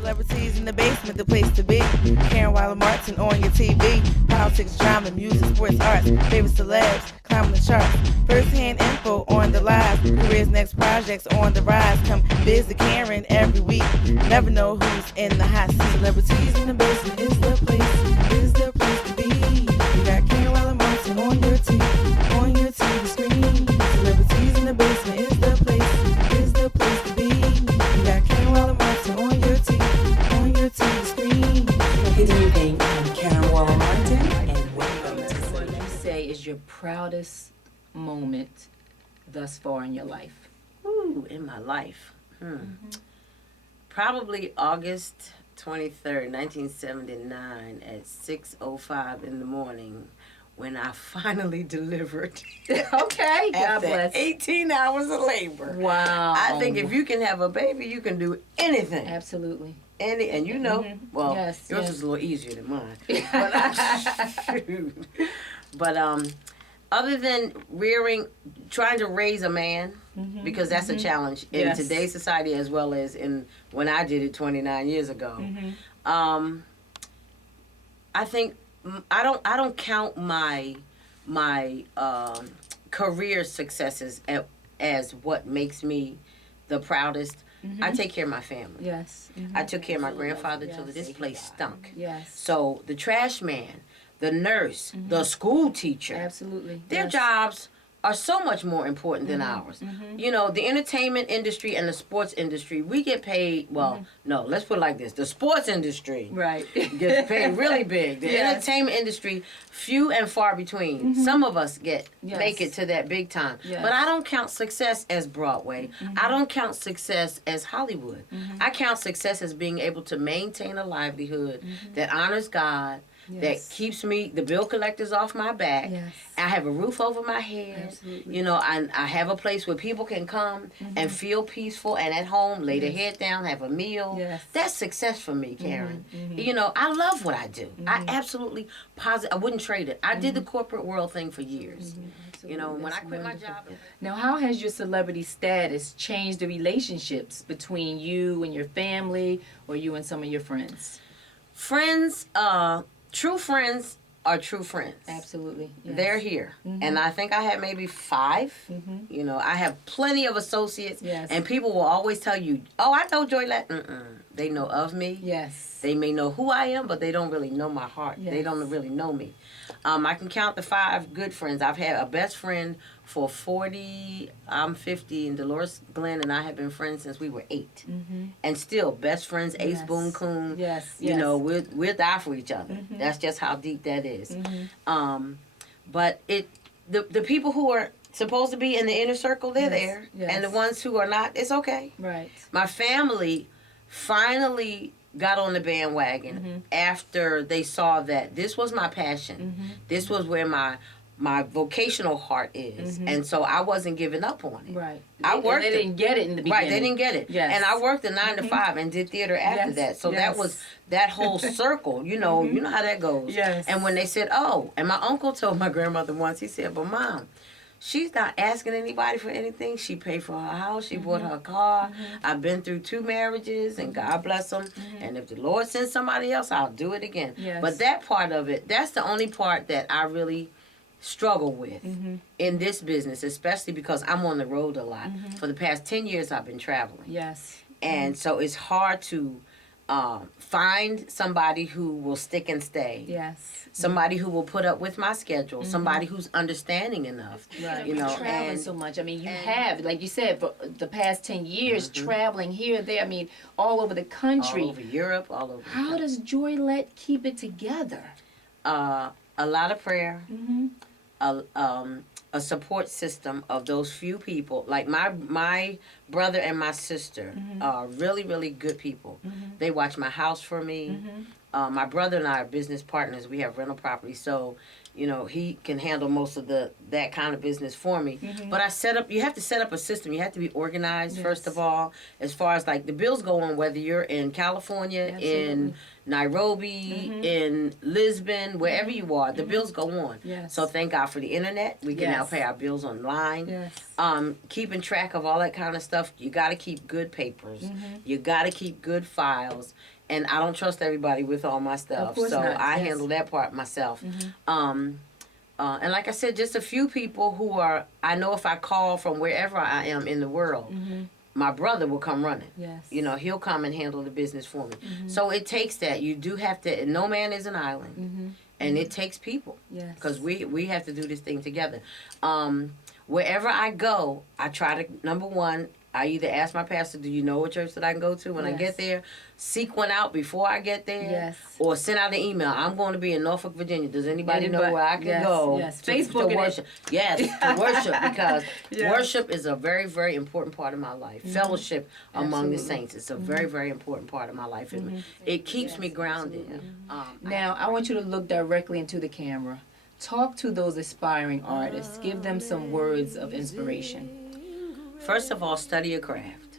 Celebrities in the basement, the place to be. Karen Martin on your TV. Politics, drama, music, sports, arts. Favorite celebs, climbing the charts. First-hand info on the live. Careers, next projects on the rise. Come visit Karen every week. Never know who's in the hot seat. Celebrities in the basement is the place to be. You got Karen Martin on your TV screen. Celebrities in the basement is the place to be. You got Karen Martin on your TV screen. Good evening, I'm Karen Martin, and welcome to what you say is your proudest moment thus far in your life. Ooh, in my life. Probably August 23rd, 1979 at 6:05 in the morning when I finally delivered. Okay, God After bless. 18 hours of labor. Wow. I think if you can have a baby, you can do anything. Absolutely. And you know, well, Yes, yours yes. is a little easier than mine. But other than trying to raise a man, because that's a challenge in Yes. today's society as well as in when I did it 29 years ago. I think I don't count my career successes as what makes me the proudest. I take care of my family. Yes. I took care of my grandfather till this place stunk. Yes. So the trash man, the nurse, the school teacher, Absolutely. their Yes. jobs are so much more important than ours. You know, the entertainment industry and the sports industry, we get paid, well, no, let's put it like this. The sports industry Right. gets paid really big. The Yes. entertainment industry, few and far between. Some of us make it to that big time. Yes. But I don't count success as Broadway. I don't count success as Hollywood. I count success as being able to maintain a livelihood that honors God, that Yes. keeps me, the bill collectors off my back. Yes. I have a roof over my head. Absolutely. You know, I have a place where people can come and feel peaceful and at home, lay their head down, have a meal. Yes. That's success for me, Karen. You know, I love what I do. I absolutely I wouldn't trade it. I did the corporate world thing for years. You know, when I That's quit wonderful. my job. Now, how has your celebrity status changed the relationships between you and your family, or you and some of your friends? Friends, true friends are true friends. Absolutely. Yes. They're here. And I think I have maybe 5. You know, I have plenty of associates. Yes. And people will always tell you, oh, I know Joilet. They know of me. Yes. They may know who I am, but they don't really know my heart. They Yes. don't really know me. I can count the 5 good friends. I've had a best friend for 40, I'm 50, and Dolores Glenn and I have been friends since we were 8. And still, best friends, Ace Yes. Boone Coon. Yes. You know, we'll die for each other. That's just how deep that is. But the people who are supposed to be in the inner circle, they're Yes. there. Yes. And the ones who are not, it's okay. Right. My family finally got on the bandwagon after they saw that this was my passion. This was where my vocational heart is. And so I wasn't giving up on it. Right. I worked They didn't get it in the beginning. Right, they didn't get it. Yes. And I worked a 9 to 5 and did theater after Yes, that. So yes. that was that whole circle, you know how that goes. Yes. And when they said, oh, and my uncle told my grandmother once, he said, but Mom, she's not asking anybody for anything. She paid for her house. She bought her car. I've been through 2 marriages, and God bless them. And if the Lord sends somebody else, I'll do it again. Yes. But that part of it, that's the only part that I really struggle with in this business, especially because I'm on the road a lot. For the past 10 years, I've been traveling. Yes. And so it's hard to find somebody who will stick and stay. Yes. Somebody who will put up with my schedule. Somebody who's understanding enough. Right. You know, traveling and so much. I mean, you have, like you said, for the past 10 years, traveling here and there. I mean, all over the country. all over Europe, all over. How does Joilet keep it together? A lot of prayer. A support system of those few people. Like my brother and my sister are really, really good people. They watch my house for me. My brother and I are business partners. We have rental property, so you know he can handle most of that kind of business for me. But you have to set up a system. You have to be organized first of all. As far as like the bills go on, whether you're in California, in Nairobi, in Lisbon, wherever you are, the bills go on. Yes. So thank God for the internet. We can now Yes. pay our bills online. Yes. Keeping track of all that kind of stuff. You got to keep good papers. You got to keep good files. And I don't trust everybody with all my stuff. Of course So not. I Yes. handle that part myself. And like I said, just a few people who are, I know if I call from wherever I am in the world, my brother will come running. Yes. You know, he'll come and handle the business for me. So it takes that. You do have to, no man is an island. And it takes people. Yes. Because we have to do this thing together. Wherever I go, I try to, number one, I either ask my pastor, do you know a church that I can go to when I get there? Seek one out before I get there. Yes. Or send out an email. I'm going to be in Norfolk, Virginia. Does anybody know where I can Yes, go yes. to Facebook worship? Yes, to worship. Because Yes. worship is a very, very important part of my life. Fellowship among the Absolutely. saints is a very, very important part of my life. It keeps me grounded. Now, I want you to look directly into the camera. Talk to those aspiring artists. Give them some words of inspiration. First of all, study your craft.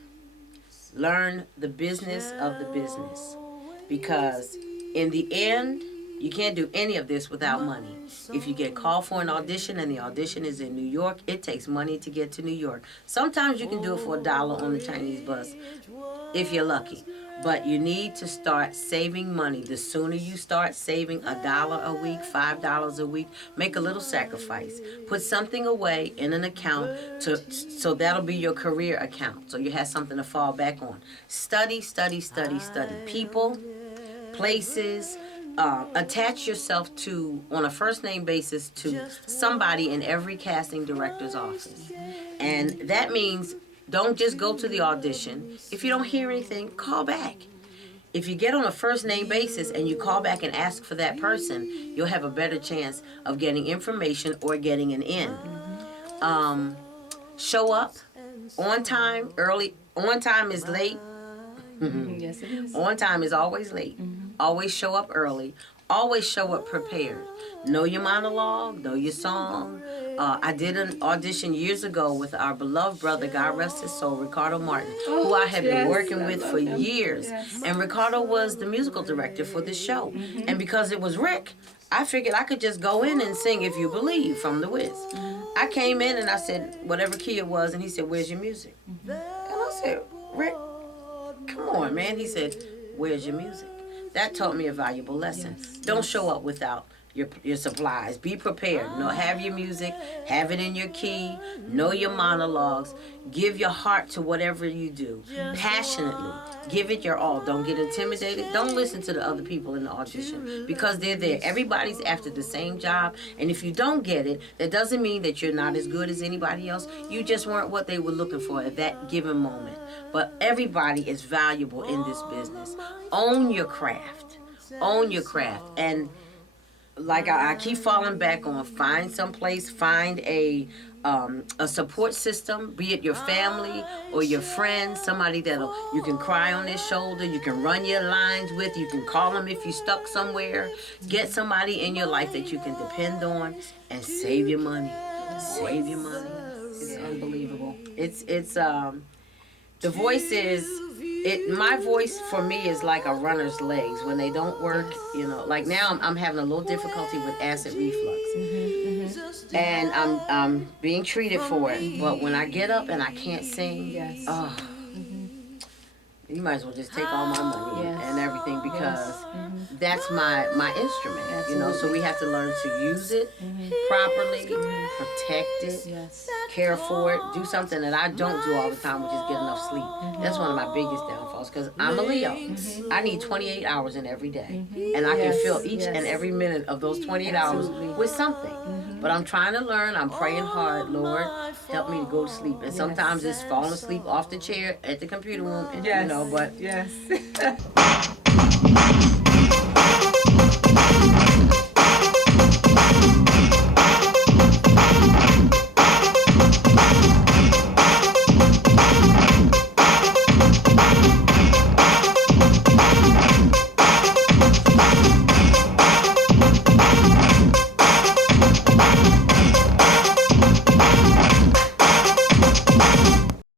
Learn the business of the business. Because in the end, you can't do any of this without money. If you get called for an audition and the audition is in New York, it takes money to get to New York. Sometimes you can do it for $1 on the Chinese bus, if you're lucky. But you need to start saving money. The sooner you start saving $1 a week, $5 a week, make a little sacrifice. Put something away in an account so that'll be your career account. So you have something to fall back on. Study, study, study, study. People, places, attach yourself to, on a first name basis, to somebody in every casting director's office. And that means don't just go to the audition. If you don't hear anything, call back. If you get on a first name basis and you call back and ask for that person, you'll have a better chance of getting information or getting an in. Show up on time, early. On time is late. Yes, it is. On time is always late. Always show up early. Always show up prepared. Know your monologue, know your song. I did an audition years ago with our beloved brother, God rest his soul, Ricardo Martin, who I have been working with for years. And Ricardo was the musical director for this show. And because it was Rick, I figured I could just go in and sing If You Believe from The Wiz. I came in and I said, whatever key it was, and he said, where's your music? And I said, Rick, come on, man. He said, where's your music? That taught me a valuable lesson. Don't show up without your supplies. Be prepared. Have your music. Have it in your key. Know your monologues. Give your heart to whatever you do. Passionately. Give it your all. Don't get intimidated. Don't listen to the other people in the audition because they're there. Everybody's after the same job. And if you don't get it, that doesn't mean that you're not as good as anybody else. You just weren't what they were looking for at that given moment. But everybody is valuable in this business. Own your craft. Own your craft. And like I keep falling back on, find someplace, find a support system, be it your family or your friends, somebody that'll, you can cry on their shoulder, you can run your lines with, you can call them if you're stuck somewhere. Get somebody in your life that you can depend on and save your money. Save your money. It's unbelievable. It's the voice is, my voice for me is like a runner's legs. When they don't work, like now I'm having a little difficulty with acid reflux. And I'm being treated for it. But when I get up and I can't sing, you might as well just take all my money and everything because that's my instrument, So we have to learn to use it properly, protect it, care for it, do something that I don't do all the time, which is get enough sleep. That's one of my biggest downfalls because I'm a Leo. I need 28 hours in every day. And I can fill each and every minute of those 28 hours with something. But I'm trying to learn. I'm praying hard. Lord, help me to go to sleep. And sometimes it's falling asleep off the chair at the computer room, but... Yes.